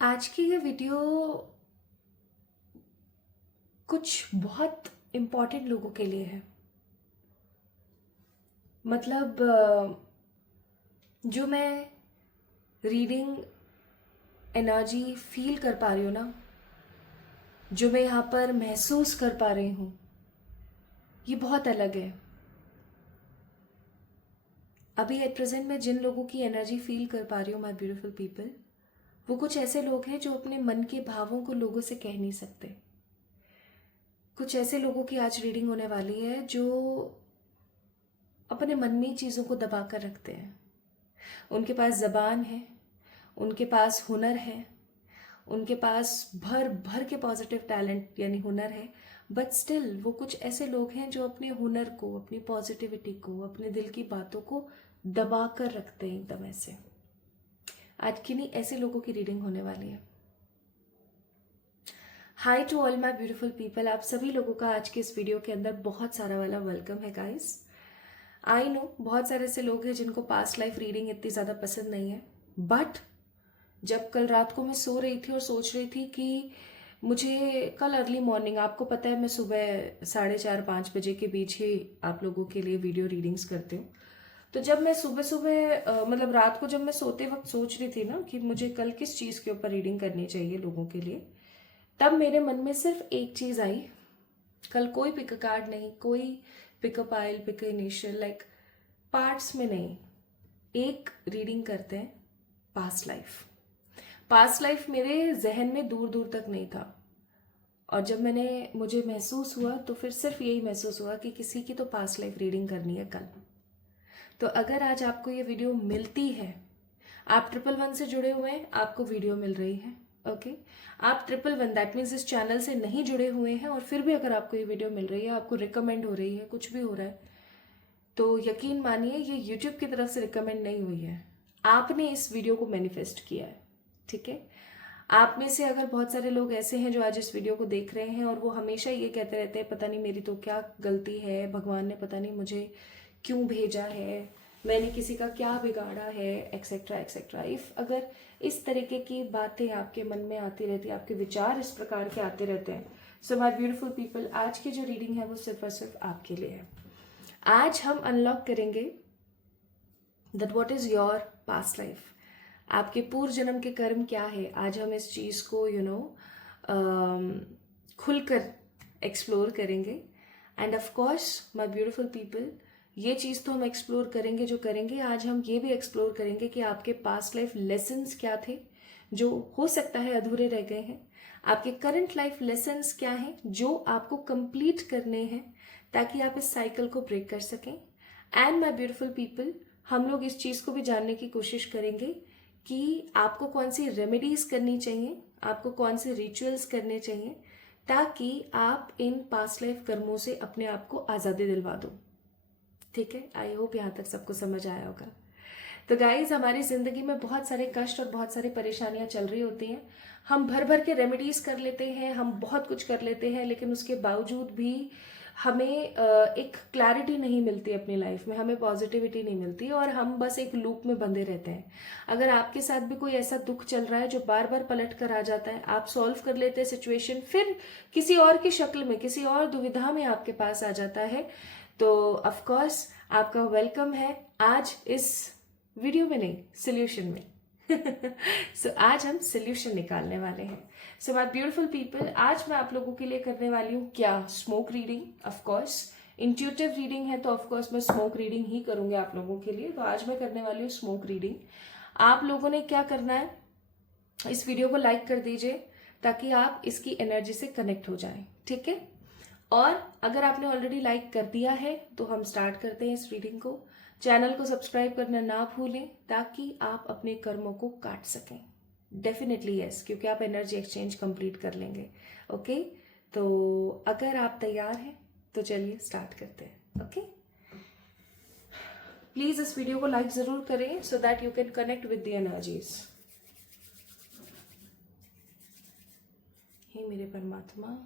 आज की ये वीडियो कुछ बहुत इम्पोर्टेंट लोगों के लिए है। मतलब जो मैं रीडिंग एनर्जी फील कर पा रही हूँ ना, जो मैं यहाँ पर महसूस कर पा रही हूँ, ये बहुत अलग है। अभी एट प्रेजेंट मैं जिन लोगों की एनर्जी फील कर पा रही हूँ, माय ब्यूटीफुल पीपल, वो कुछ ऐसे लोग हैं जो अपने मन के भावों को लोगों से कह नहीं सकते। कुछ ऐसे लोगों की आज रीडिंग होने वाली है जो अपने मन में चीज़ों को दबा कर रखते हैं। उनके पास ज़बान है, उनके पास हुनर है, उनके पास भर भर के पॉजिटिव टैलेंट यानी हुनर है, बट स्टिल वो कुछ ऐसे लोग हैं जो अपने हुनर को, अपनी पॉजिटिविटी को, अपने दिल की बातों को दबा कर रखते हैं एकदम ऐसे। आज किन्हीं ऐसे लोगों की रीडिंग होने वाली है। Hi to all my beautiful people, आप सभी लोगों का आज के इस वीडियो के अंदर बहुत सारा वाला वेलकम है गाइस। आई नो बहुत सारे ऐसे लोग हैं जिनको पास्ट लाइफ रीडिंग इतनी ज़्यादा पसंद नहीं है, बट जब कल रात को मैं सो रही थी और सोच रही थी कि मुझे कल अर्ली मॉर्निंग, आपको पता है मैं सुबह 4:30-5 बजे के बीच ही आप लोगों के लिए वीडियो रीडिंग्स करती हूँ। तो जब मैं सुबह सुबह मतलब रात को जब मैं सोते वक्त सोच रही थी ना कि मुझे कल किस चीज़ के ऊपर रीडिंग करनी चाहिए लोगों के लिए, तब मेरे मन में सिर्फ एक चीज़ आई। कल कोई पिक कार्ड नहीं, कोई पिकअप आइल, पिक इनिशियल, लाइक पार्ट्स में नहीं, एक रीडिंग करते हैं पास्ट लाइफ। पास्ट लाइफ मेरे जहन में दूर दूर तक नहीं था, और जब मुझे महसूस हुआ तो फिर सिर्फ यही महसूस हुआ कि किसी की तो पास्ट लाइफ रीडिंग करनी है कल। तो अगर आज आपको ये वीडियो मिलती है, आप 111 से जुड़े हुए हैं, आपको वीडियो मिल रही है, ओके। आप 111 दैट मीन्स इस चैनल से नहीं जुड़े हुए हैं और फिर भी अगर आपको ये वीडियो मिल रही है, आपको रिकमेंड हो रही है, कुछ भी हो रहा है, तो यकीन मानिए ये यूट्यूब की तरफ से रिकमेंड नहीं हुई है, आपने इस वीडियो को मैनिफेस्ट किया है, ठीक है। आप में से अगर बहुत सारे लोग ऐसे हैं जो आज इस वीडियो को देख रहे हैं और वो हमेशा ये कहते रहते हैं पता नहीं मेरी तो क्या गलती है, भगवान ने पता नहीं मुझे क्यों भेजा है, मैंने किसी का क्या बिगाड़ा है, एक्सेट्रा एक्सेट्रा। इफ अगर इस तरीके की बातें आपके मन में आती रहती है, आपके विचार इस प्रकार के आते रहते हैं, सो माय ब्यूटीफुल पीपल, आज की जो रीडिंग है वो सिर्फ और सिर्फ आपके लिए है। आज हम अनलॉक करेंगे that what is your past life, आपके पूर्व जन्म के कर्म क्या है। आज हम इस चीज़ को खुलकर एक्सप्लोर करेंगे। End of course my beautiful people, ये चीज़ तो हम एक्सप्लोर करेंगे, जो करेंगे आज हम ये भी एक्सप्लोर करेंगे कि आपके पास्ट लाइफ लेसन्स क्या थे जो हो सकता है अधूरे रह गए हैं, आपके करंट लाइफ लेसन्स क्या हैं जो आपको कंप्लीट करने हैं ताकि आप इस साइकिल को ब्रेक कर सकें। एंड माय ब्यूटीफुल पीपल, हम लोग इस चीज़ को भी जानने की कोशिश करेंगे कि आपको कौन सी रेमेडीज करनी चाहिए, आपको कौन से रिचुअल्स करने चाहिए ताकि आप इन पास्ट लाइफ कर्मों से अपने आप को आज़ादी दिलवा दो, ठीक है। आई होप यहाँ तक सबको समझ आया होगा। तो गाइज, हमारी जिंदगी में बहुत सारे कष्ट और बहुत सारी परेशानियां चल रही होती हैं, हम भर भर के रेमेडीज कर लेते हैं, हम बहुत कुछ कर लेते हैं, लेकिन उसके बावजूद भी हमें एक क्लैरिटी नहीं मिलती अपनी लाइफ में, हमें पॉजिटिविटी नहीं मिलती और हम बस एक लूप में बंधे रहते हैं। अगर आपके साथ भी कोई ऐसा दुख चल रहा है जो बार बार पलट कर आ जाता है, आप सॉल्व कर लेते हैं सिचुएशन, फिर किसी और की शक्ल में, किसी और दुविधा में आपके पास आ जाता है, तो ऑफ कोर्स आपका वेलकम है आज इस वीडियो में नहीं, सोल्यूशन में। सो आज हम सोल्यूशन निकालने वाले हैं। सो माय ब्यूटीफुल पीपल, आज मैं आप लोगों के लिए करने वाली हूँ क्या, smoke reading. Of course intuitive reading है तो ऑफ कोर्स मैं स्मोक रीडिंग ही करूंगी आप लोगों के लिए। तो आज मैं करने वाली हूँ स्मोक रीडिंग। आप लोगों ने क्या करना है, इस वीडियो को लाइक कर दीजिए ताकि आप इसकी एनर्जी से कनेक्ट हो जाएं, ठीक है। और अगर आपने ऑलरेडी लाइक कर दिया है तो हम स्टार्ट करते हैं इस रीडिंग को। चैनल को सब्सक्राइब करना ना भूलें ताकि आप अपने कर्मों को काट सकें। डेफिनेटली यस, क्योंकि आप एनर्जी एक्सचेंज कंप्लीट कर लेंगे, ओके। तो अगर आप तैयार हैं तो चलिए स्टार्ट करते हैं, ओके। प्लीज इस वीडियो को लाइक जरूर करें so that you can connect with the energies. हे मेरे परमात्मा,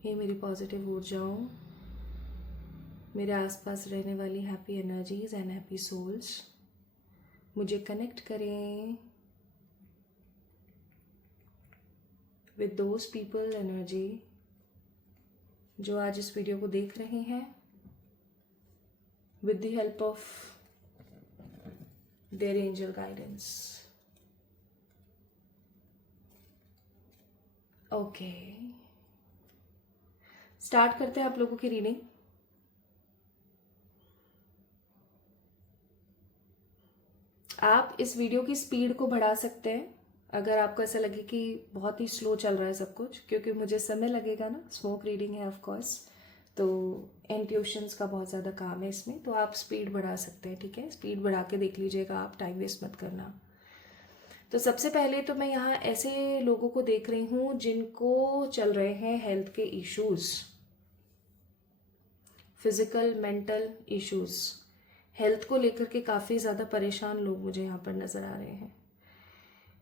हे मेरी पॉजिटिव ऊर्जाओं, मेरे आसपास रहने वाली happy energies and happy souls, मुझे कनेक्ट करें with those people energy जो आज इस वीडियो को देख रहे हैं, with the help of their angel guidance. Okay, start करते हैं आप लोगों की रीडिंग। आप इस वीडियो की स्पीड को बढ़ा सकते हैं अगर आपको ऐसा लगे कि बहुत ही स्लो चल रहा है सब कुछ, क्योंकि मुझे समय लगेगा ना, स्मोक रीडिंग है ऑफ कोर्स, तो इंट्यूशंस का बहुत ज़्यादा काम है इसमें, तो आप स्पीड बढ़ा सकते हैं। ठीक है, स्पीड बढ़ा के देख लीजिएगा, आप टाइम वेस्ट मत करना। तो सबसे पहले तो मैं यहाँ ऐसे लोगों को देख रही हूँ जिनको चल रहे हैं हेल्थ के issues, physical mental issues, health को लेकर के काफ़ी ज़्यादा परेशान लोग मुझे यहाँ पर नज़र आ रहे हैं।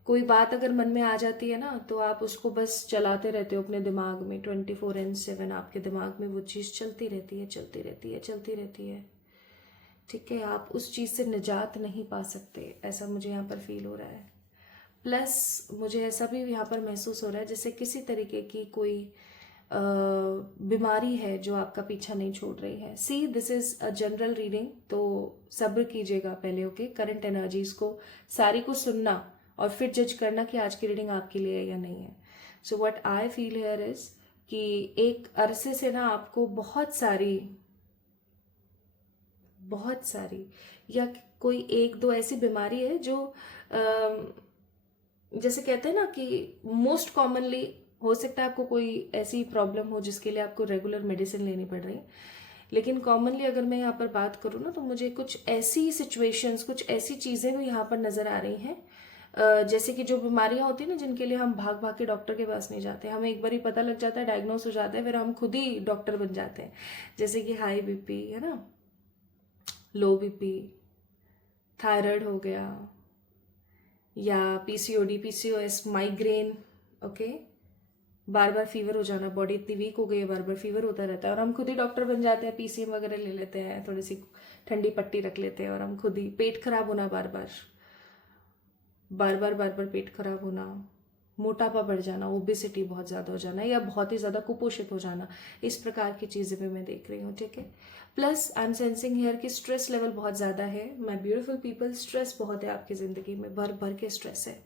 कोई बात अगर मन में आ जाती है ना, तो आप उसको बस चलाते रहते हो अपने दिमाग में, 24/7 आपके दिमाग में वो चीज़ चलती रहती है, चलती रहती है, चलती रहती है। ठीक है, आप उस चीज़ से निजात नहीं पा सकते, ऐसा मुझे यहाँ पर फील हो रहा है। प्लस मुझे ऐसा भी यहाँ पर महसूस हो रहा है जैसे किसी तरीके की कोई बीमारी है जो आपका पीछा नहीं छोड़ रही है। See, this is a general reading, तो सब्र कीजिएगा पहले। ओके, करंट एनर्जीज को सारी को सुनना और फिर जज करना कि आज की रीडिंग आपके लिए है या नहीं है। So what I feel here is कि एक अरसे से ना आपको बहुत सारी या कोई एक दो ऐसी बीमारी है जो जैसे कहते हैं ना कि मोस्ट कॉमनली हो सकता है आपको कोई ऐसी प्रॉब्लम हो जिसके लिए आपको रेगुलर मेडिसिन लेनी पड़ रही है, लेकिन कॉमनली अगर मैं यहाँ पर बात करूँ ना, तो मुझे कुछ ऐसी सिचुएशंस, कुछ ऐसी चीज़ें भी यहाँ पर नज़र आ रही हैं जैसे कि जो बीमारियाँ होती हैं ना, जिनके लिए हम भाग भाग के डॉक्टर के पास नहीं जाते, हमें एक बार ही पता लग जाता है, डायग्नोस हो जाता है, फिर हम खुद ही डॉक्टर बन जाते हैं। जैसे कि हाई बीपी है ना, लो बीपी, थायराइड हो गया, या पीसीओडी, पीसीओएस, माइग्रेन, ओके, बार बार फीवर हो जाना, बॉडी इतनी वीक हो गई है, बार बार फीवर होता रहता है और हम खुद ही डॉक्टर बन जाते हैं, पीसीएम वगैरह ले लेते हैं, थोड़ी सी ठंडी पट्टी रख लेते हैं और हम खुद ही, पेट खराब होना, बार बार पेट खराब होना, मोटापा बढ़ जाना, ओबेसिटी बहुत ज़्यादा हो जाना, या बहुत ही ज़्यादा कुपोषित हो जाना, इस प्रकार की चीज़ें भी मैं देख रही हूँ। ठीक है, plus I am sensing here कि स्ट्रेस लेवल बहुत ज़्यादा है। माय ब्यूटीफुल पीपल, स्ट्रेस बहुत है आपकी ज़िंदगी में, भर भर के स्ट्रेस है,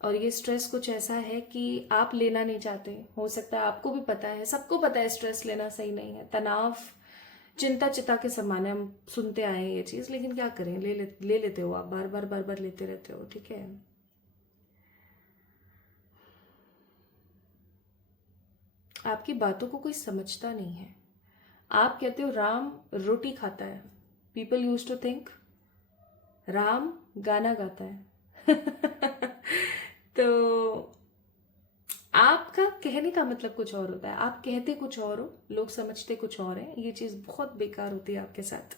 और ये स्ट्रेस कुछ ऐसा है कि आप लेना नहीं चाहते। हो सकता है आपको भी पता है, सबको पता है स्ट्रेस लेना सही नहीं है, तनाव चिंता चिता के समान है, हम सुनते आए हैं ये चीज़, लेकिन क्या करें, ले लेते हो आप, बार बार लेते रहते हो। ठीक है, आपकी बातों को कोई समझता नहीं है। आप कहते हो राम रोटी खाता है, people use to think Ram गाना गाता है तो आपका कहने का मतलब कुछ और होता है, आप कहते कुछ और हो, लोग समझते कुछ और है। ये चीज़ बहुत बेकार होती है आपके साथ,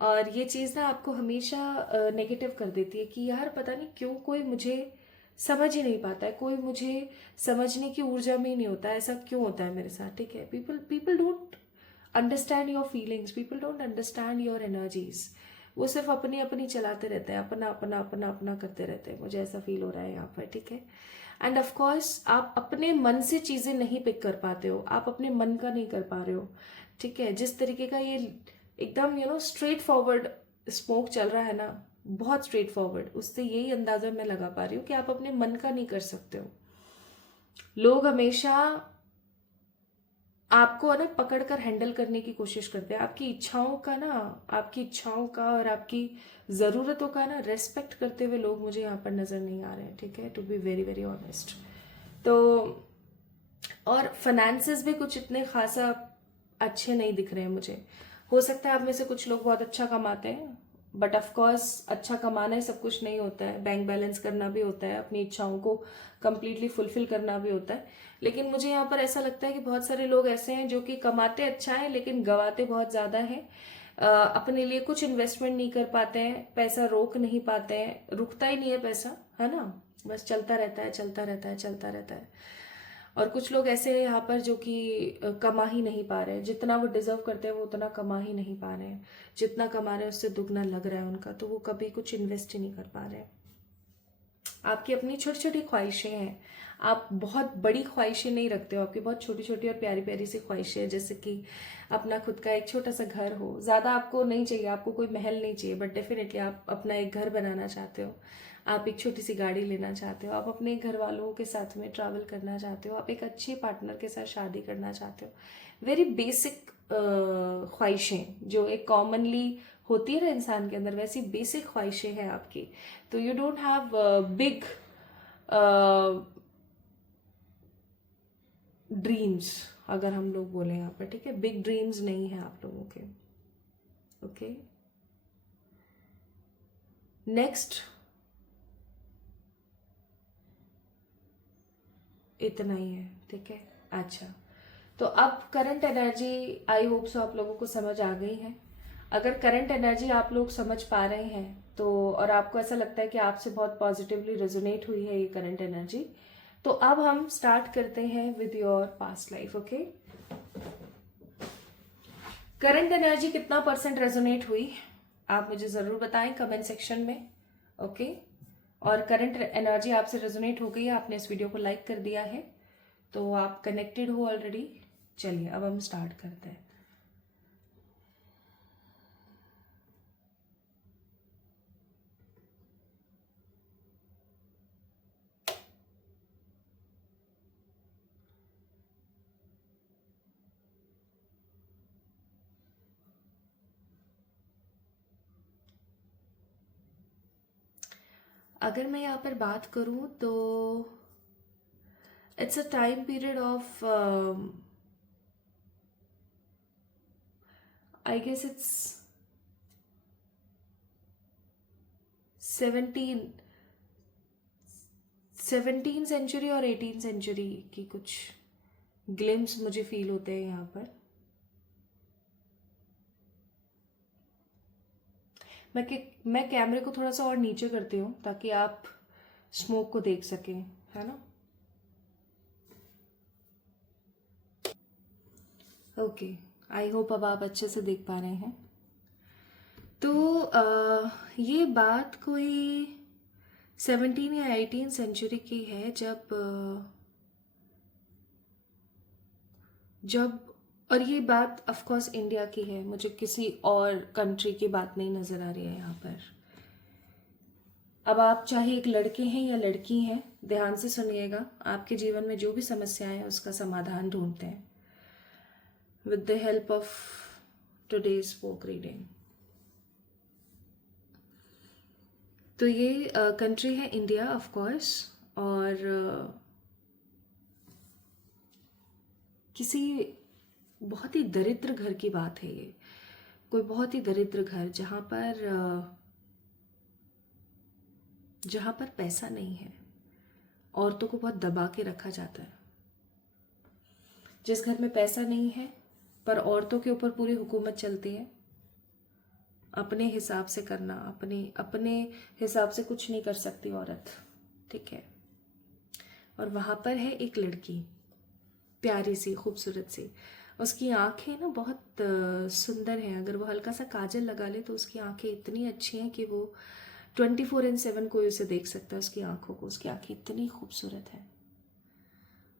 और ये चीज़ ना आपको हमेशा नेगेटिव कर देती है कि यार पता नहीं क्यों कोई मुझे समझ ही नहीं पाता है, कोई मुझे समझने की ऊर्जा में ही नहीं होता है, ऐसा क्यों होता है मेरे साथ। ठीक है, people don't understand your feelings, people don't understand your energies, वो सिर्फ अपनी अपनी चलाते रहते हैं, अपना अपना अपना अपना करते रहते हैं, मुझे ऐसा फील हो रहा है यहाँ पर। ठीक है, एंड ऑफ कोर्स आप अपने मन से चीज़ें नहीं पिक कर पाते हो, आप अपने मन का नहीं कर पा रहे हो। ठीक है, जिस तरीके का ये एकदम स्ट्रेट फॉरवर्ड स्मोक चल रहा है ना, बहुत स्ट्रेट फॉरवर्ड, उससे यही अंदाजा मैं लगा पा रही हूँ कि आप अपने मन का नहीं कर सकते हो। लोग हमेशा आपको ना पकड़ कर हैंडल करने की कोशिश करते हैं, आपकी इच्छाओं का और आपकी ज़रूरतों का ना रेस्पेक्ट करते हुए लोग मुझे यहाँ पर नज़र नहीं आ रहे हैं। ठीक है, to be very very honest. तो और फाइनेंसेस भी कुछ इतने खासा अच्छे नहीं दिख रहे हैं मुझे। हो सकता है आप में से कुछ लोग बहुत अच्छा कमाते हैं, बट ऑफ कोर्स अच्छा कमाना ही सब कुछ नहीं होता है, बैंक बैलेंस करना भी होता है, अपनी इच्छाओं को कंप्लीटली फुलफिल करना भी होता है। लेकिन मुझे यहाँ पर ऐसा लगता है कि बहुत सारे लोग ऐसे हैं जो कि कमाते अच्छा है लेकिन गवाते बहुत ज़्यादा हैं, अपने लिए कुछ इन्वेस्टमेंट नहीं कर पाते हैं, पैसा रोक नहीं पाते हैं, रुकता ही नहीं है पैसा, है ना, बस चलता रहता है, चलता रहता है, चलता रहता है। और कुछ लोग ऐसे हैं यहाँ पर जो कि कमा ही नहीं पा रहे हैं, जितना वो डिजर्व करते हैं वो उतना कमा ही नहीं पा रहे हैं, जितना कमा रहे हैं उससे दुगना लग रहा है उनका, तो वो कभी कुछ इन्वेस्ट ही नहीं कर पा रहे हैं। आपकी अपनी छोटी छोटी ख्वाहिशें हैं, आप बहुत बड़ी ख्वाहिशें नहीं रखते हो, आपकी बहुत छोटी छोटी और प्यारी प्यारी सी ख्वाहिशें हैं, जैसे कि अपना खुद का एक छोटा सा घर हो। ज़्यादा आपको नहीं चाहिए, आपको कोई महल नहीं चाहिए, बट डेफिनेटली आप अपना एक घर बनाना चाहते हो, आप एक छोटी सी गाड़ी लेना चाहते हो, आप अपने घर वालों के साथ में ट्रैवल करना चाहते हो, आप एक अच्छे पार्टनर के साथ शादी करना चाहते हो। वेरी बेसिक ख्वाहिशें जो एक कॉमनली होती है ना इंसान के अंदर, वैसी बेसिक ख्वाहिशें हैं आपकी। तो you don't have big dreams, अगर हम लोग बोले यहाँ पर, ठीक है, बिग ड्रीम्स नहीं है आप लोगों के। ओके, नेक्स्ट, इतना ही है, ठीक है। अच्छा, तो अब current energy I hope so आप लोगों को समझ आ गई है। अगर करंट एनर्जी आप लोग समझ पा रहे हैं तो, और आपको ऐसा लगता है कि आपसे बहुत पॉजिटिवली रेजोनेट हुई है ये करंट एनर्जी, तो अब हम स्टार्ट करते हैं with your past life. Okay, current energy कितना परसेंट रेजोनेट हुई आप मुझे ज़रूर बताएं कमेंट सेक्शन में। ओके, और करंट एनर्जी आपसे रेजोनेट हो गई है, आपने इस वीडियो को लाइक कर दिया है, तो आप कनेक्टेड हो ऑलरेडी। चलिए अब हम स्टार्ट करते हैं। अगर मैं यहाँ पर बात करूँ तो it's a time period of I guess it's 17 century और 18 सेंचुरी की कुछ ग्लिम्स मुझे फील होते हैं यहाँ पर। मैं कैमरे को थोड़ा सा और नीचे करती हूँ ताकि आप स्मोक को देख सकें, है ना। ओके, आई होप अब आप अच्छे से देख पा रहे हैं। तो ये बात कोई 17 या 18 सेंचुरी की है, जब और ये बात ऑफ कोर्स इंडिया की है, मुझे किसी और कंट्री की बात नहीं नज़र आ रही है यहाँ पर। अब आप चाहे एक लड़के हैं या लड़की हैं, ध्यान से सुनिएगा, आपके जीवन में जो भी समस्याएं हैं उसका समाधान ढूंढते हैं with the help of today's spoke reading. तो ये कंट्री है इंडिया ऑफ कोर्स, और किसी बहुत ही दरिद्र घर की बात है ये, कोई बहुत ही दरिद्र घर जहाँ पर पैसा नहीं है, औरतों को बहुत दबा के रखा जाता है। जिस घर में पैसा नहीं है पर औरतों के ऊपर पूरी हुकूमत चलती है, अपने हिसाब से करना, अपने हिसाब से कुछ नहीं कर सकती औरत, ठीक है। और वहाँ पर है एक लड़की, प्यारी सी, खूबसूरत सी, उसकी आंखें ना बहुत सुंदर हैं। अगर वो हल्का सा काजल लगा ले तो उसकी आंखें इतनी अच्छी हैं कि वो 24/7 कोई उसे देख सकता है, उसकी आंखों को। उसकी आंखें इतनी खूबसूरत हैं,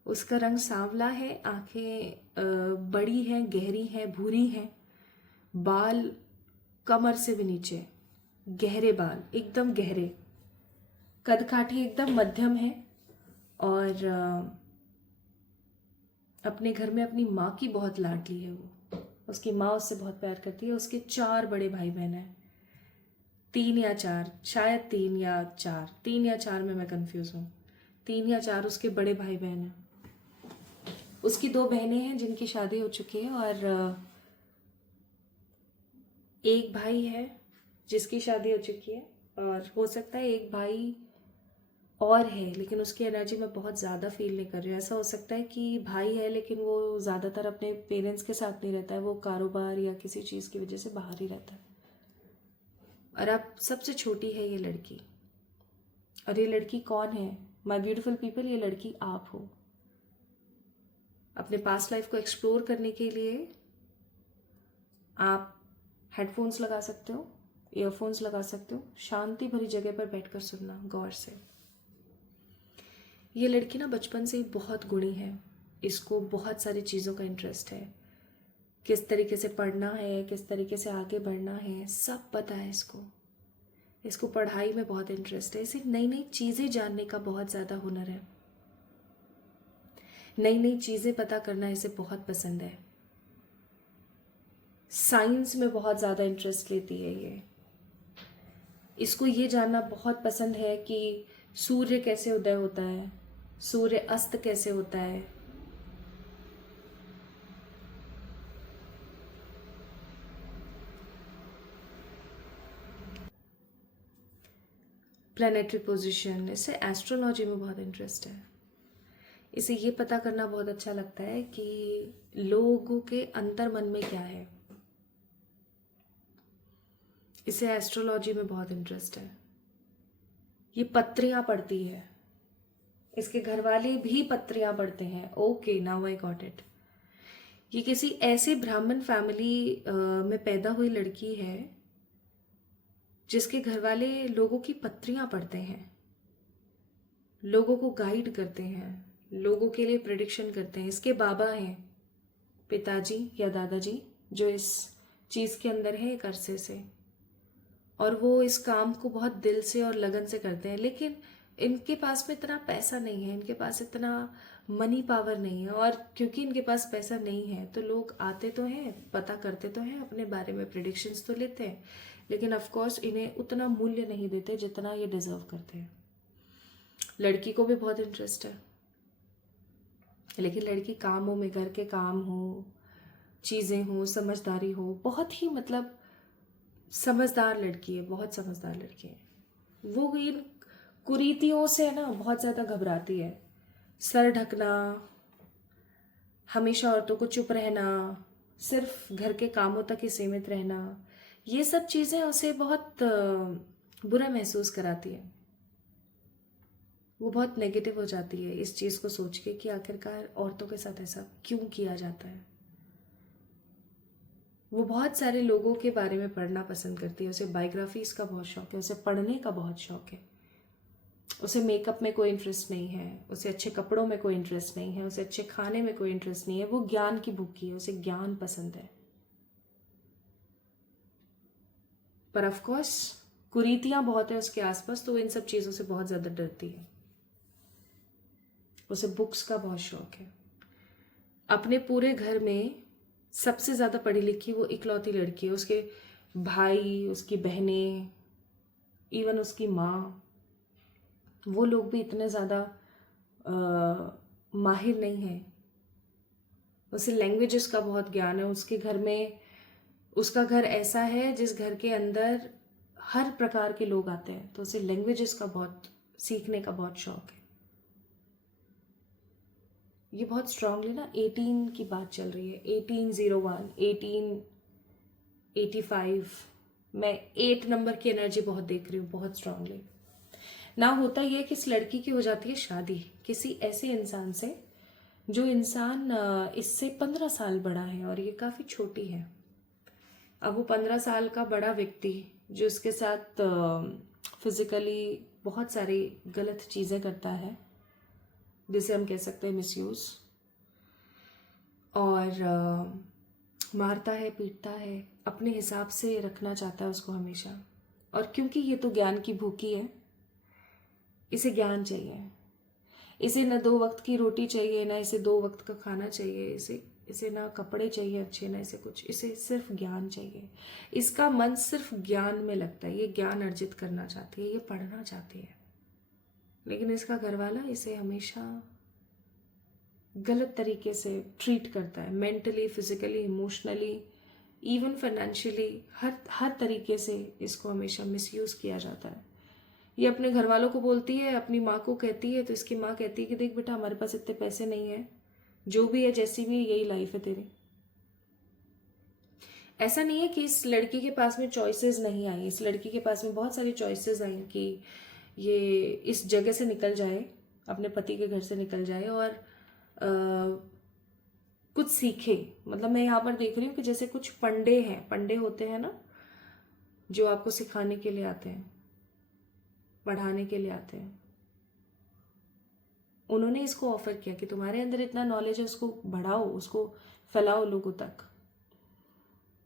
उसका रंग सांवला है, आंखें बड़ी हैं, गहरी हैं, भूरी हैं, बाल कमर से भी नीचे, गहरे बाल, एकदम गहरे, कदकाठी एकदम मध्यम है, और अपने घर में अपनी माँ की बहुत लाडली है वो, उसकी माँ उससे बहुत प्यार करती है। उसके 4 बड़े भाई बहन हैं, 3 या 4, शायद 3 या 4, 3 या 4 में मैं कंफ्यूज हूँ, 3 या 4 उसके बड़े भाई बहन हैं। उसकी 2 बहनें हैं जिनकी शादी हो चुकी है, और एक भाई है जिसकी शादी हो चुकी है, और हो सकता है एक भाई और है, लेकिन उसकी एनर्जी मैं बहुत ज़्यादा फील नहीं कर रही हूँ। ऐसा हो सकता है कि भाई है लेकिन वो ज़्यादातर अपने पेरेंट्स के साथ नहीं रहता है, वो कारोबार या किसी चीज़ की वजह से बाहर ही रहता है। और अब सबसे छोटी है ये लड़की, और ये लड़की कौन है माय ब्यूटीफुल पीपल? ये लड़की आप हो। अपने पास्ट लाइफ को एक्सप्लोर करने के लिए आप हेडफोन्स लगा सकते हो, ईयरफोन्स लगा सकते हो, शांति भरी जगह पर बैठकर सुनना गौर से। ये लड़की ना बचपन से ही बहुत गुणी है, इसको बहुत सारी चीज़ों का इंटरेस्ट है, किस तरीके से पढ़ना है, किस तरीके से आगे बढ़ना है, सब पता है इसको। इसको पढ़ाई में बहुत इंटरेस्ट है, इसे नई नई चीज़ें जानने का बहुत ज़्यादा हुनर है, नई नई चीज़ें पता करना इसे बहुत पसंद है। साइंस में बहुत ज़्यादा इंटरेस्ट लेती है ये। इसको ये जानना बहुत पसंद है कि सूर्य कैसे उदय होता है, सूर्य अस्त कैसे होता है, प्लैनेटरी पोजीशन। इसे एस्ट्रोलॉजी में बहुत इंटरेस्ट है। इसे ये पता करना बहुत अच्छा लगता है कि लोगों के अंतर मन में क्या है। इसे एस्ट्रोलॉजी में बहुत इंटरेस्ट है। ये पत्रियां पढ़ती है, इसके घर वाले भी पत्रियां पढ़ते हैं। Okay, now I got it. ये किसी ऐसे ब्राह्मण फैमिली में पैदा हुई लड़की है जिसके घर वाले लोगों की पत्रियां पढ़ते हैं, लोगों को गाइड करते हैं, लोगों के लिए प्रेडिक्शन करते हैं। इसके बाबा हैं, पिताजी या दादाजी, जो इस चीज़ के अंदर है एक अरसे से, और वो इस काम को बहुत दिल से और लगन से करते हैं। लेकिन इनके पास में इतना पैसा नहीं है, इनके पास इतना मनी पावर नहीं है, और क्योंकि इनके पास पैसा नहीं है तो लोग आते तो हैं, पता करते तो हैं, अपने बारे में प्रिडिक्शंस तो लेते हैं, लेकिन ऑफ कोर्स इन्हें उतना मूल्य नहीं देते जितना ये डिजर्व करते हैं। लड़की को भी बहुत इंटरेस्ट है, लेकिन लड़की कामों में, घर के काम हो, चीज़ें हो, समझदारी हो, बहुत ही मतलब समझदार लड़की है, बहुत समझदार लड़की है। वो इन कुरीतियों से ना बहुत ज़्यादा घबराती है। सर ढकना, हमेशा औरतों को चुप रहना, सिर्फ घर के कामों तक ही सीमित रहना, ये सब चीज़ें उसे बहुत बुरा महसूस कराती है। वो बहुत नेगेटिव हो जाती है इस चीज़ को सोच के कि आखिरकार औरतों के साथ ऐसा क्यों किया जाता है। वो बहुत सारे लोगों के बारे में पढ़ना पसंद करती है, उसे बायोग्राफीज का बहुत शौक है, उसे पढ़ने का बहुत शौक है। उसे मेकअप में कोई इंटरेस्ट नहीं है, उसे अच्छे कपड़ों में कोई इंटरेस्ट नहीं है, उसे अच्छे खाने में कोई इंटरेस्ट नहीं है। वो ज्ञान की भूखी है, उसे ज्ञान पसंद है। पर ऑफ कोर्स कुरीतियां बहुत है उसके आसपास, तो वो इन सब चीज़ों से बहुत ज़्यादा डरती है। उसे बुक्स का बहुत शौक है। अपने पूरे घर में सबसे ज़्यादा पढ़ी लिखी वो इकलौती लड़की है। उसके भाई, उसकी बहनें, इवन उसकी माँ, वो लोग भी इतने ज़्यादा माहिर नहीं हैं। उसे लैंग्वेजेस का बहुत ज्ञान है। उसके घर में, उसका घर ऐसा है जिस घर के अंदर हर प्रकार के लोग आते हैं, तो उसे लैंग्वेजेस का बहुत सीखने का बहुत शौक है। ये बहुत स्ट्रांगली ना 18 की बात चल रही है, 1801, 1885। मैं 8 नंबर की एनर्जी बहुत देख रही हूँ, बहुत स्ट्रांगली। ना होता यह कि इस लड़की की हो जाती है शादी किसी ऐसे इंसान से जो इंसान इससे 15 साल बड़ा है, और ये काफ़ी छोटी है। अब वो 15 साल का बड़ा व्यक्ति जो उसके साथ फिजिकली बहुत सारी गलत चीज़ें करता है, जिसे हम कह सकते हैं मिसयूज, और मारता है, पीटता है, अपने हिसाब से रखना चाहता है उसको हमेशा। और क्योंकि ये तो ज्ञान की भूखी है, इसे ज्ञान चाहिए। इसे न 2 वक्त की रोटी चाहिए, ना इसे 2 वक्त का खाना चाहिए, इसे ना कपड़े चाहिए अच्छे, ना इसे कुछ, इसे सिर्फ ज्ञान चाहिए। इसका मन सिर्फ ज्ञान में लगता है, ये ज्ञान अर्जित करना चाहती है, ये पढ़ना चाहती है। लेकिन इसका घरवाला इसे हमेशा गलत तरीके से ट्रीट करता है, mentally, physically, emotionally, even financially, हर तरीके से इसको हमेशा मिसयूज किया जाता है। ये अपने घर वालों को बोलती है, अपनी माँ को कहती है, तो इसकी माँ कहती है कि देख बेटा, हमारे पास इतने पैसे नहीं है, जो भी है, जैसी भी है, यही लाइफ है तेरी। ऐसा नहीं है कि इस लड़की के पास में चॉइसेस नहीं आई, इस लड़की के पास में बहुत सारी चॉइसेस आई कि ये इस जगह से निकल जाए, अपने पति के घर से निकल जाए और कुछ सीखे। मतलब मैं यहाँ पर देख रही हूँ कि जैसे कुछ पंडे हैं, पंडे होते हैं ना, जो आपको सिखाने के लिए आते हैं, पढ़ाने के लिए आते हैं, उन्होंने इसको ऑफर किया कि तुम्हारे अंदर इतना नॉलेज है, उसको बढ़ाओ, उसको फैलाओ लोगों तक।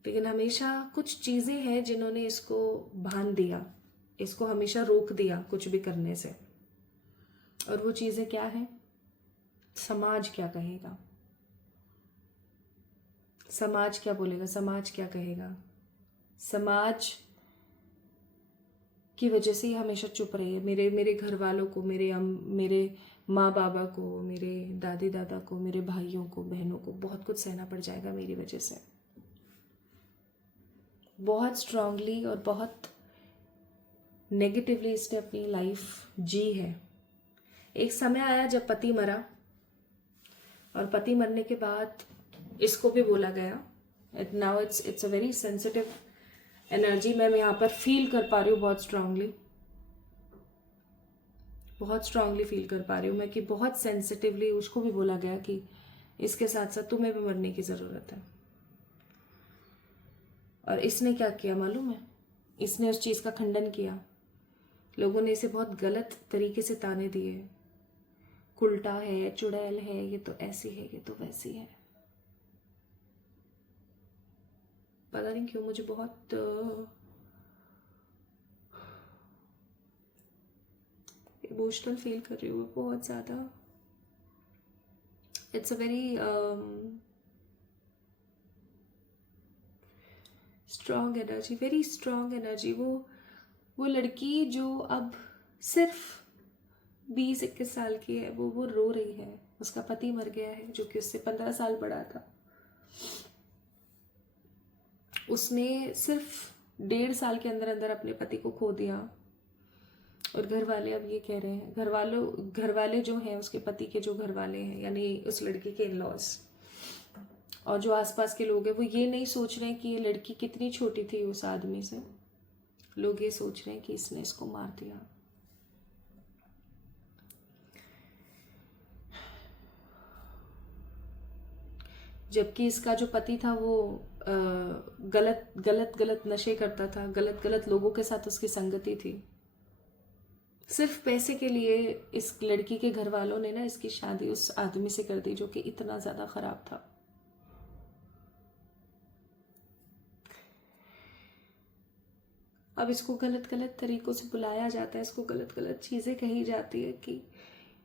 लेकिन हमेशा कुछ चीज़ें हैं जिन्होंने इसको बांध दिया, इसको हमेशा रोक दिया कुछ भी करने से। और वो चीज़ें क्या हैं? समाज क्या कहेगा, समाज क्या बोलेगा, समाज क्या कहेगा। समाज की वजह से ही हमेशा चुप रही है। मेरे घर वालों को, मेरे माँ बाबा को, मेरे दादी दादा को, मेरे भाइयों को, बहनों को बहुत कुछ सहना पड़ जाएगा मेरी वजह से। बहुत स्ट्रांगली और बहुत नेगेटिवली इसने अपनी लाइफ जी है। एक समय आया जब पति मरा, और पति मरने के बाद इसको भी बोला गया, now it's a very sensitive energy मैं यहाँ पर फील कर पा रही हूँ, बहुत स्ट्रांगली फील कर पा रही हूँ मैं कि बहुत सेंसिटिवली उसको भी बोला गया कि इसके साथ साथ तुम्हें भी मरने की ज़रूरत है। और इसने क्या किया मालूम है? इसने उस चीज़ का खंडन किया। लोगों ने इसे बहुत गलत तरीके से ताने दिए, उल्टा है, चुड़ैल है, ये तो ऐसी है, ये तो वैसी है। पता नहीं क्यों मुझे बहुत इमोशनल फील कर रही हूँ, बहुत ज़्यादा। It's a very strong energy, very strong energy. वो लड़की जो अब सिर्फ 20-21 साल की है, वो रो रही है। उसका पति मर गया है जो कि उससे 15 साल बड़ा था। उसने सिर्फ 1.5 साल के अंदर अंदर अपने पति को खो दिया। और घर वाले अब ये कह रहे हैं, घर वाले जो हैं, उसके पति के जो घर वाले हैं, यानी उस लड़की के इन-लॉज और जो आसपास के लोग हैं, वो ये नहीं सोच रहे हैं कि ये लड़की कितनी छोटी थी उस आदमी से। लोग ये सोच रहे हैं कि इसने इसको मार दिया। जबकि इसका जो पति था वो गलत नशे करता था, गलत लोगों के साथ उसकी संगति थी। सिर्फ पैसे के लिए इस लड़की के घर वालों ने ना इसकी शादी उस आदमी से कर दी जो कि इतना ज्यादा खराब था। अब इसको गलत तरीकों से बुलाया जाता है, इसको गलत चीजें कही जाती है कि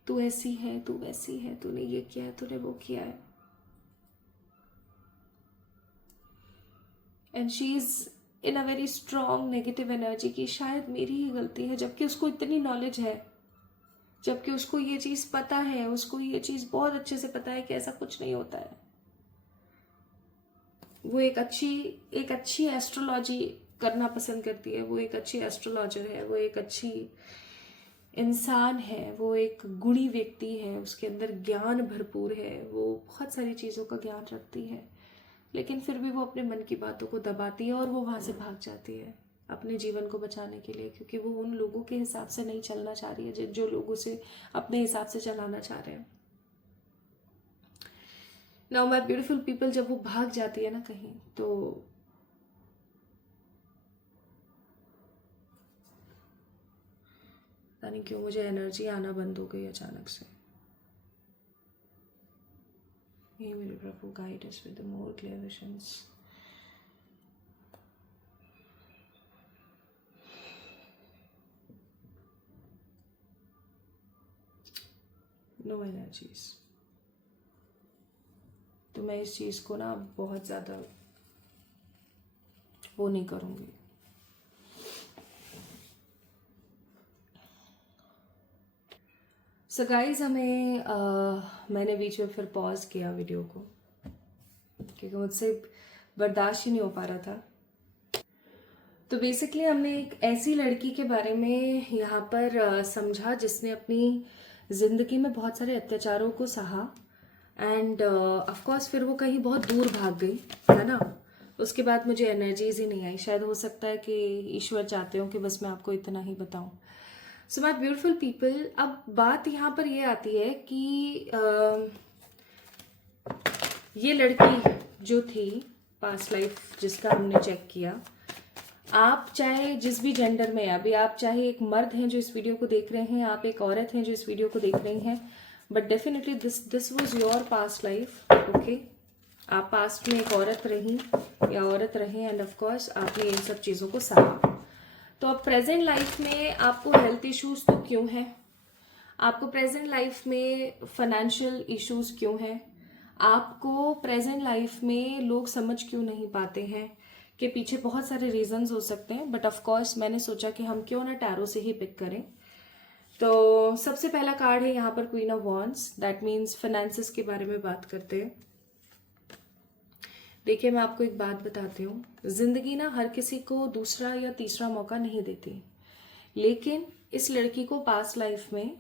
तू ऐसी है, तू वैसी है, तूने ये किया है, तूने वो किया है। And she is in a very strong negative energy कि शायद मेरी ही गलती है, जबकि उसको इतनी नॉलेज है, जबकि उसको ये चीज पता है, उसको ये चीज बहुत अच्छे से पता है कि ऐसा कुछ नहीं होता है। वो एक अच्छी एस्ट्रोलॉजी करना पसंद करती है, वो एक अच्छी एस्ट्रोलॉजर है, वो एक अच्छी इंसान है, वो एक गुणी व्यक्ति है, उसके अंदर ज्ञान भरपूर है, वो बहुत सारी चीज़ों का ज्ञान रखती है। लेकिन फिर भी वो अपने मन की बातों को दबाती है और वो वहाँ से भाग जाती है अपने जीवन को बचाने के लिए, क्योंकि वो उन लोगों के हिसाब से नहीं चलना चाह रही है जो लोग उसे अपने हिसाब से चलाना चाह रहे हैं। नाउ माय ब्यूटीफुल पीपल, जब वो भाग जाती है ना कहीं, तो पता नहीं क्यों मुझे एनर्जी आना बंद हो गई अचानक से। हे मेरे प्रभु, guide us with more clear visions. No energies. तो मैं इस चीज को ना बहुत ज्यादा वो नहीं करूंगी। सो गाइज, मैंने बीच में फिर पॉज किया वीडियो को, क्योंकि मुझसे बर्दाश्त ही नहीं हो पा रहा था। तो बेसिकली हमने एक ऐसी लड़की के बारे में यहाँ पर समझा जिसने अपनी ज़िंदगी में बहुत सारे अत्याचारों को सहा, एंड ऑफ कोर्स फिर वो कहीं बहुत दूर भाग गई, है ना। उसके बाद मुझे एनर्जीज ही नहीं आई। शायद हो सकता है कि ईश्वर चाहते हो कि बस मैं आपको इतना ही बताऊं। सो माय ब्यूटीफुल पीपल, अब बात यहाँ पर ये आती है कि ये लड़की जो थी पास्ट लाइफ जिसका हमने चेक किया, आप चाहे जिस भी जेंडर में, अभी आप चाहे एक मर्द हैं जो इस वीडियो को देख रहे हैं, आप एक औरत हैं जो इस वीडियो को देख रही हैं, but definitely this was your past life. Okay, आप पास्ट में एक औरत रही या औरत रहे एंड ऑफ कोर्स आपने इन सब चीज़ों को सहा. तो अब प्रेजेंट लाइफ में आपको हेल्थ इश्यूज तो क्यों है, आपको प्रेजेंट लाइफ में फाइनेंशियल इश्यूज क्यों हैं, आपको प्रेजेंट लाइफ में लोग समझ क्यों नहीं पाते हैं, के पीछे बहुत सारे रीजंस हो सकते हैं. बट ऑफ कोर्स मैंने सोचा कि हम क्यों ना टैरो से ही पिक करें. तो सबसे पहला कार्ड है यहाँ पर queen of wands. That means finances के बारे में बात करते हैं. देखिए, मैं आपको एक बात बताती हूँ, जिंदगी ना हर किसी को दूसरा या तीसरा मौका नहीं देती. लेकिन इस लड़की को पास्ट लाइफ में,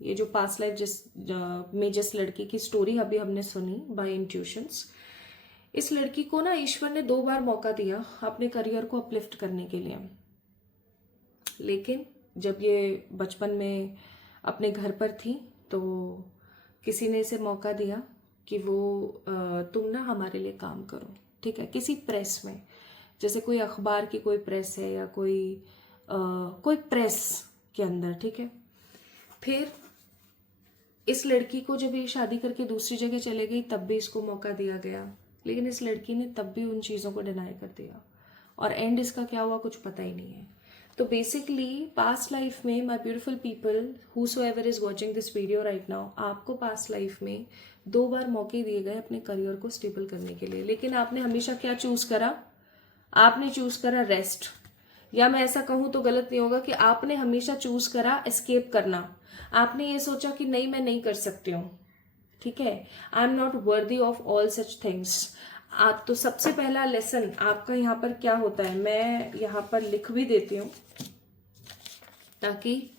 ये जो पास्ट लाइफ जिस लड़की की स्टोरी अभी हमने सुनी बाय इंट्यूशंस, इस लड़की को ना ईश्वर ने 2 बार मौका दिया अपने करियर को अपलिफ्ट करने के लिए. लेकिन जब ये बचपन में अपने घर पर थी तो किसी ने इसे मौका दिया कि वो तुम ना हमारे लिए काम करो, ठीक है, किसी प्रेस में, जैसे कोई अखबार की कोई प्रेस है या कोई प्रेस के अंदर, ठीक है. फिर इस लड़की को जब ये शादी करके दूसरी जगह चले गई तब भी इसको मौका दिया गया, लेकिन इस लड़की ने तब भी उन चीज़ों को डिनाई कर दिया और एंड इसका क्या हुआ कुछ पता ही नहीं है. तो बेसिकली पास्ट लाइफ में, my beautiful people whosoever is watching this video right now, आपको पास्ट लाइफ में 2 बार मौके दिए गए अपने करियर को स्टेबल करने के लिए. लेकिन आपने हमेशा क्या चूज करा, आपने चूज करा रेस्ट. या मैं ऐसा कहूं तो गलत नहीं होगा कि आपने हमेशा चूज करा एस्केप करना. आपने ये सोचा कि नहीं, मैं नहीं कर सकती हूँ, ठीक है, I am not worthy of all such things. तो सबसे पहला लेसन आपका यहाँ पर क्या होता है, मैं यहाँ पर लिख भी देती हूँ ताकि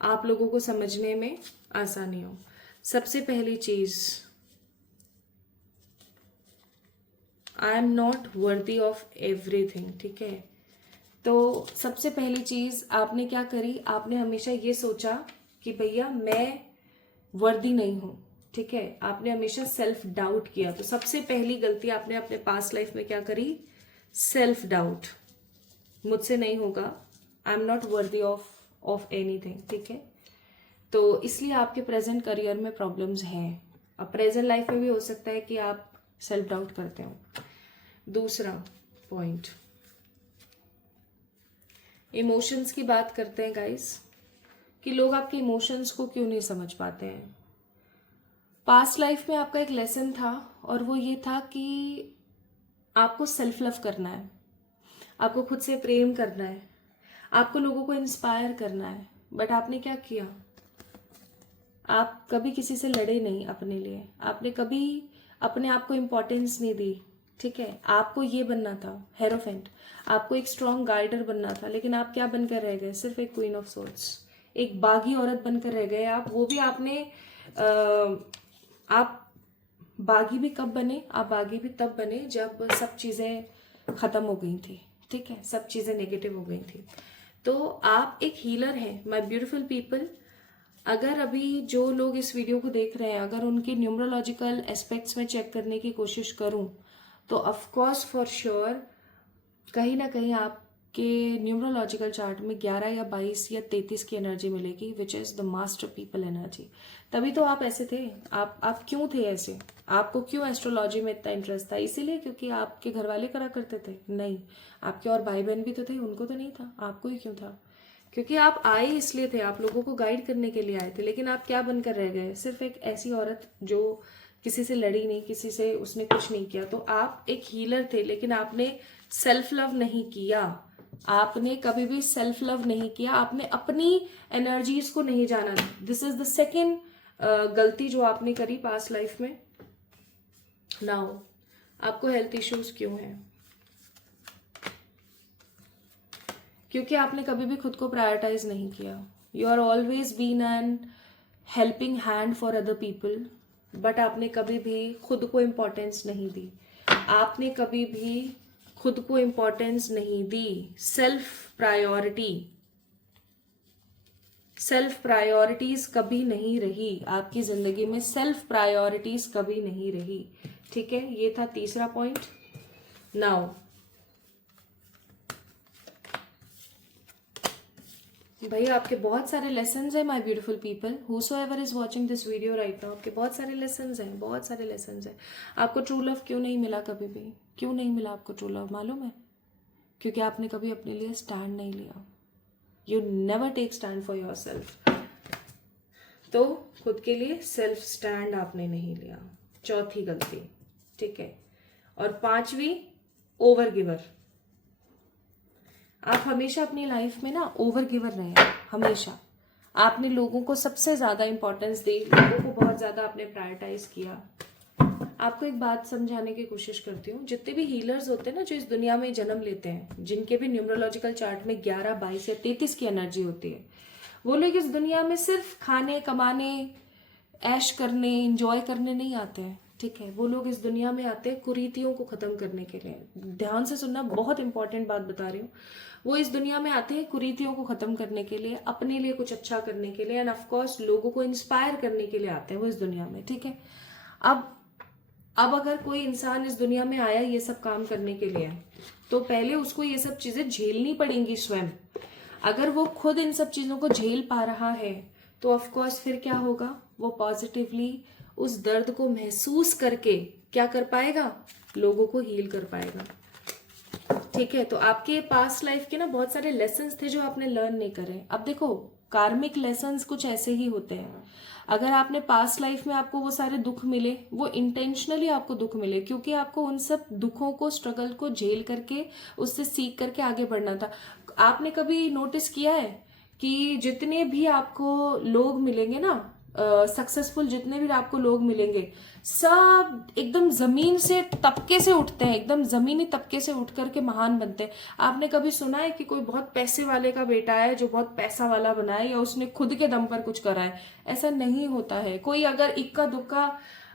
आप लोगों को समझने में आसानी हो. सबसे पहली चीज, I am not worthy of everything, ठीक है. तो सबसे पहली चीज आपने क्या करी, आपने हमेशा ये सोचा कि भैया मैं वर्दी नहीं हूं, ठीक है. आपने हमेशा सेल्फ डाउट किया. तो सबसे पहली गलती आपने अपने पास्ट लाइफ में क्या करी, सेल्फ डाउट. मुझसे नहीं होगा, I am not worthy of anything, ठीक है. तो इसलिए आपके प्रेजेंट करियर में प्रॉब्लम्स हैं. अब प्रेजेंट लाइफ में भी हो सकता है कि आप सेल्फ डाउट करते हो. दूसरा पॉइंट, इमोशंस की बात करते हैं गाइस, कि लोग आपके इमोशंस को क्यों नहीं समझ पाते हैं. पास्ट लाइफ में आपका एक लेसन था और वो ये था कि आपको सेल्फ लव करना है, आपको खुद से प्रेम करना है, आपको लोगों को इंस्पायर करना है. बट आपने क्या किया, आप कभी किसी से लड़े नहीं अपने लिए, आपने कभी अपने आप को इम्पोर्टेंस नहीं दी, ठीक है. आपको ये बनना था हेरोफेंट, आपको एक स्ट्रॉन्ग गाइडर बनना था, लेकिन आप क्या बनकर रह गए, सिर्फ एक क्वीन ऑफ सोर्ट्स, एक बागी औरत बनकर रह गए आप. वो भी आपने आप बागी भी कब बने, आप बागी भी तब बने जब सब चीजें खत्म हो गई थी, ठीक है, सब चीजें नेगेटिव हो गई थी. तो आप एक हीलर हैं माय ब्यूटीफुल पीपल. अगर अभी जो लोग इस वीडियो को देख रहे हैं, अगर उनके न्यूमरोलॉजिकल एस्पेक्ट्स में चेक करने की कोशिश करूं तो ऑफ कोर्स फॉर श्योर कहीं ना कहीं आपके न्यूमरोलॉजिकल चार्ट में 11 या 22 या 33 की एनर्जी मिलेगी, which is the master people energy. तभी तो आप ऐसे थे. आप क्यों थे ऐसे, आपको क्यों एस्ट्रोलॉजी में इतना इंटरेस्ट था, इसीलिए क्योंकि आपके घर वाले करा करते थे? नहीं, आपके और भाई बहन भी तो थे, उनको तो नहीं था, आपको ही क्यों था? क्योंकि आप आए इसलिए थे, आप लोगों को गाइड करने के लिए आए थे. लेकिन आप क्या बनकर रह गए, सिर्फ एक ऐसी औरत जो किसी से लड़ी नहीं, किसी से उसने कुछ नहीं किया. तो आप एक हीलर थे, लेकिन आपने सेल्फ लव नहीं किया, आपने कभी भी सेल्फ लव नहीं किया, आपने अपनी एनर्जीज को नहीं जाना. दिस इज द सेकेंड गलती जो आपने करी पास्ट लाइफ में. नाउ आपको हेल्थ इश्यूज क्यों हैं, क्योंकि आपने कभी भी खुद को प्रायोरिटाइज नहीं किया. You are always been an helping hand for other people, but आपने कभी भी खुद को इम्पोर्टेंस नहीं दी, आपने कभी भी खुद को इम्पोर्टेंस नहीं दी. सेल्फ प्रायोरिटीज कभी नहीं रही आपकी जिंदगी में, सेल्फ प्रायोरिटीज कभी नहीं रही, ठीक है. ये था तीसरा पॉइंट. नाउ भाई आपके बहुत सारे लेसन्स हैं my beautiful people, whosoever is watching this video right now, आपके बहुत सारे लेसन्स हैं, बहुत सारे लेसन्स हैं। आपको ट्रू लव क्यों नहीं मिला कभी भी? क्यों नहीं मिला आपको ट्रू लव मालूम है? क्योंकि आपने कभी अपने लिए स्टैंड नहीं लिया। You never take stand for yourself. तो खुद के लिए सेल्फ स्टैंड आपने नहीं लिया, चौथी गलती, ठीक है। और पांचवी, ओवर गिवर। आप हमेशा अपनी लाइफ में ना ओवर गिवर रहे, हमेशा। आपने लोगों को सबसे ज्यादा इंपॉर्टेंस दी, लोगों को बहुत ज्यादा आपने प्रायोरिटाइज किया। आपको एक बात समझाने की कोशिश करती हूँ, जितने भी हीलर्स होते हैं ना जो इस दुनिया में जन्म लेते हैं, जिनके भी न्यूमरोलॉजिकल चार्ट में 11, 22 या 33 की एनर्जी होती है, वो लोग इस दुनिया में सिर्फ खाने, कमाने, ऐश करने, इंजॉय करने नहीं आते हैं, ठीक है। वो लोग इस दुनिया में आते हैं कुरीतियों को खत्म करने के लिए। ध्यान से सुनना, बहुत इंपॉर्टेंट बात बता रही हूँ। वो इस दुनिया में आते हैं कुरीतियों को खत्म करने के लिए, अपने लिए कुछ अच्छा करने के लिए, एंड ऑफकोर्स लोगों को इंस्पायर करने के लिए आते हैं वो इस दुनिया में, ठीक है। अब अगर कोई इंसान इस दुनिया में आया ये सब काम करने के लिए, तो पहले उसको ये सब चीजें झेलनी पड़ेंगी स्वयं। अगर वो खुद इन सब चीजों को झेल पा रहा है तो ऑफकोर्स फिर क्या होगा, वो पॉजिटिवली उस दर्द को महसूस करके क्या कर पाएगा, लोगों को हील कर पाएगा, ठीक है। तो आपके पास्ट लाइफ के ना बहुत सारे लेसन्स थे जो आपने लर्न नहीं करे। अब देखो, कार्मिक लेसन्स कुछ ऐसे ही होते हैं। अगर आपने पास्ट लाइफ में आपको वो सारे दुख मिले, वो इंटेंशनली आपको दुख मिले क्योंकि आपको उन सब दुखों को, स्ट्रगल को झेल करके, उससे सीख करके आगे बढ़ना था। आपने कभी नोटिस किया है कि जितने भी आपको लोग मिलेंगे ना, सक्सेसफुल जितने भी आपको लोग मिलेंगे, सब एकदम जमीन से तबके से उठते हैं, एकदम जमीनी तबके से उठ करके महान बनते हैं। आपने कभी सुना है कि कोई बहुत पैसे वाले का बेटा है जो बहुत पैसा वाला बना है, या उसने खुद के दम पर कुछ करा है? ऐसा नहीं होता है। कोई अगर इक्का दुक्का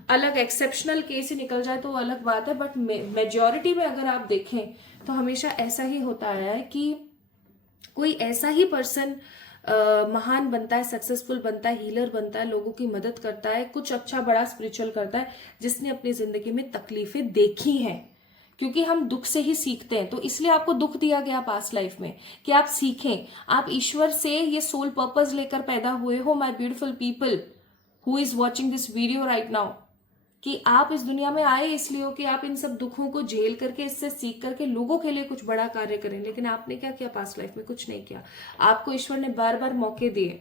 अलग एक्सेप्शनल केस ही निकल जाए तो वो अलग बात है, बट मेजॉरिटी में अगर आप देखें तो हमेशा ऐसा ही होता आया है कि कोई ऐसा ही पर्सन महान बनता है, सक्सेसफुल बनता है, हीलर बनता है, लोगों की मदद करता है, कुछ अच्छा बड़ा स्पिरिचुअल करता है, जिसने अपनी जिंदगी में तकलीफें देखी हैं। क्योंकि हम दुख से ही सीखते हैं, तो इसलिए आपको दुख दिया गया पास्ट लाइफ में कि आप सीखें। आप ईश्वर से ये सोल पर्पस लेकर पैदा हुए हो my beautiful people who is watching this video right now, कि आप इस दुनिया में आए इसलिए हो कि आप इन सब दुखों को झेल करके, इससे सीख करके लोगों के लिए कुछ बड़ा कार्य करें। लेकिन आपने क्या किया पास्ट लाइफ में? कुछ नहीं किया। आपको ईश्वर ने बार बार मौके दिए,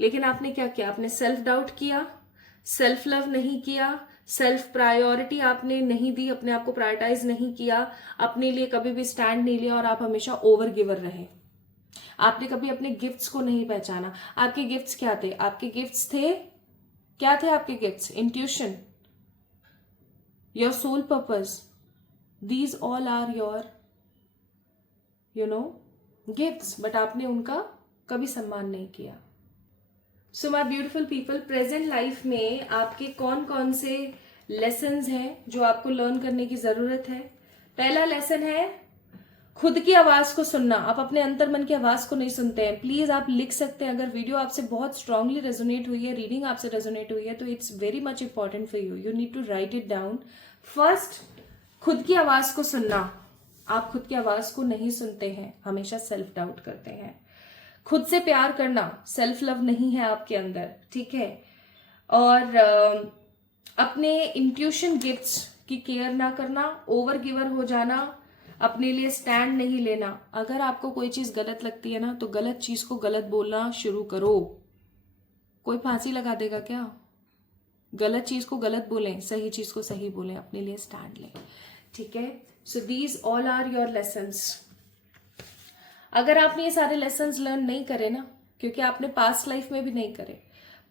लेकिन आपने क्या किया? आपने सेल्फ डाउट किया, सेल्फ लव नहीं किया, सेल्फ प्रायोरिटी आपने नहीं दी, अपने आप को प्रायोरिटाइज नहीं किया, अपने लिए कभी भी स्टैंड नहीं लिया, और आप हमेशा ओवर गिवर रहे। आपने कभी अपने गिफ्ट्स को नहीं पहचाना। आपके गिफ्ट्स क्या थे? आपके गिफ्ट्स थे, क्या थे आपके gifts? Intuition, your soul purpose, these all are your gifts, but आपने उनका कभी सम्मान नहीं किया। So my beautiful people, present life में आपके कौन कौन से लेसन्स हैं जो आपको लर्न करने की जरूरत है? पहला लेसन है खुद की आवाज को सुनना। आप अपने अंतर मन की आवाज को नहीं सुनते हैं। प्लीज आप लिख सकते हैं, अगर वीडियो आपसे बहुत स्ट्रांगली रेजोनेट हुई है, रीडिंग आपसे रेजोनेट हुई है, तो it's very much important for you, you need to write it down. First, खुद की आवाज को सुनना। आप खुद की आवाज को नहीं सुनते हैं, हमेशा सेल्फ डाउट करते हैं। खुद से प्यार करना, सेल्फ लव नहीं है आपके अंदर, ठीक है। और अपने इंट्यूशन गिफ्ट्स की केयर ना करना, ओवर गिवर हो जाना, अपने लिए स्टैंड नहीं लेना। अगर आपको कोई चीज गलत लगती है ना, तो गलत चीज को गलत बोलना शुरू करो। कोई फांसी लगा देगा क्या? गलत चीज को गलत बोलें, सही चीज को सही बोलें, अपने लिए स्टैंड लें, ठीक है। So these all are your lessons. अगर आपने ये सारे लेसन्स लर्न नहीं करे ना, क्योंकि आपने पास्ट लाइफ में भी नहीं करे,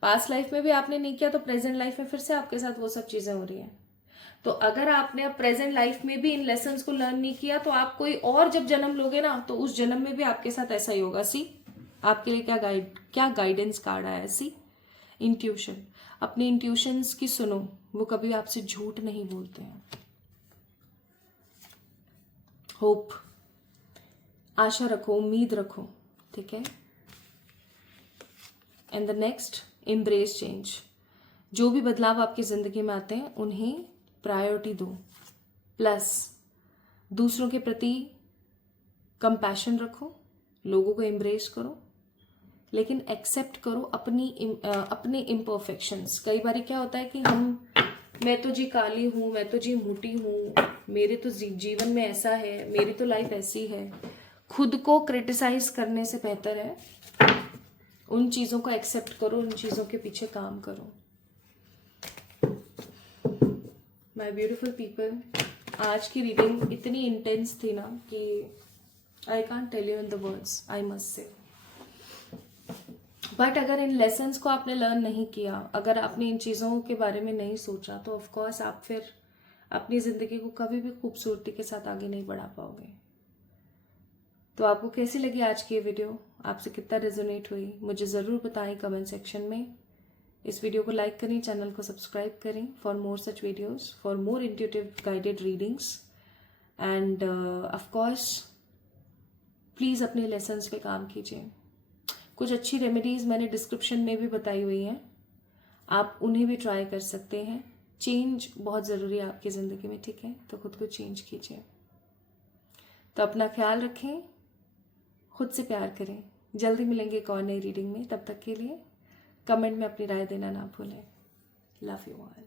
पास्ट लाइफ में भी आपने नहीं किया, तो प्रेजेंट लाइफ में फिर से आपके साथ वो सब चीजें हो रही हैं। तो अगर आपने अब प्रेजेंट लाइफ में भी इन लेसन्स को लर्न नहीं किया, तो आप कोई और जब जन्म लोगे ना, तो उस जन्म में भी आपके साथ ऐसा ही होगा। सी, आपके लिए क्या गाइडेंस कार्ड आया है? सी, इंट्यूशन। अपने इंट्यूशंस की सुनो, वो कभी आपसे झूठ नहीं बोलते हैं। होप, आशा रखो, उम्मीद रखो, ठीक है। And the next, embrace change. जो भी बदलाव आपकी जिंदगी में आते हैं उन्हें प्रायोरिटी दो, प्लस दूसरों के प्रति कंपैशन रखो, लोगों को एम्ब्रेस करो, लेकिन एक्सेप्ट करो अपने इम्परफेक्शंस। कई बार क्या होता है कि मैं तो जी काली हूँ, मैं तो जी मोटी हूँ, मेरे तो जीवन में ऐसा है, मेरी तो लाइफ ऐसी है। खुद को क्रिटिसाइज करने से बेहतर है उन चीज़ों को एक्सेप्ट करो, उन चीज़ों के पीछे काम करो। माय ब्यूटीफुल पीपल, आज की रीडिंग इतनी इंटेंस थी ना कि I can't tell you in the words, I must say. But अगर इन लेसन्स को आपने लर्न नहीं किया, अगर आपने इन चीज़ों के बारे में नहीं सोचा, तो ऑफ कोर्स आप फिर अपनी ज़िंदगी को कभी भी खूबसूरती के साथ आगे नहीं बढ़ा पाओगे। तो आपको कैसी लगी आज की ये वीडियो, आपसे कितना रेजोनेट हुई, मुझे ज़रूर बताएं कमेंट सेक्शन में। इस वीडियो को लाइक करें, चैनल को सब्सक्राइब करें for more such videos, for more intuitive guided readings, end of course please अपने लेसन्स पे काम कीजिए। कुछ अच्छी रेमेडीज़ मैंने डिस्क्रिप्शन में भी बताई हुई हैं, आप उन्हें भी ट्राई कर सकते हैं। चेंज बहुत ज़रूरी है आपकी ज़िंदगी में, ठीक है? तो खुद को चेंज कीजिए। तो अपना ख्याल रखें, खुद से प्यार करें। जल्दी मिलेंगे एक और नई रीडिंग में, तब तक के लिए कमेंट में अपनी राय देना ना भूलें। Love you all.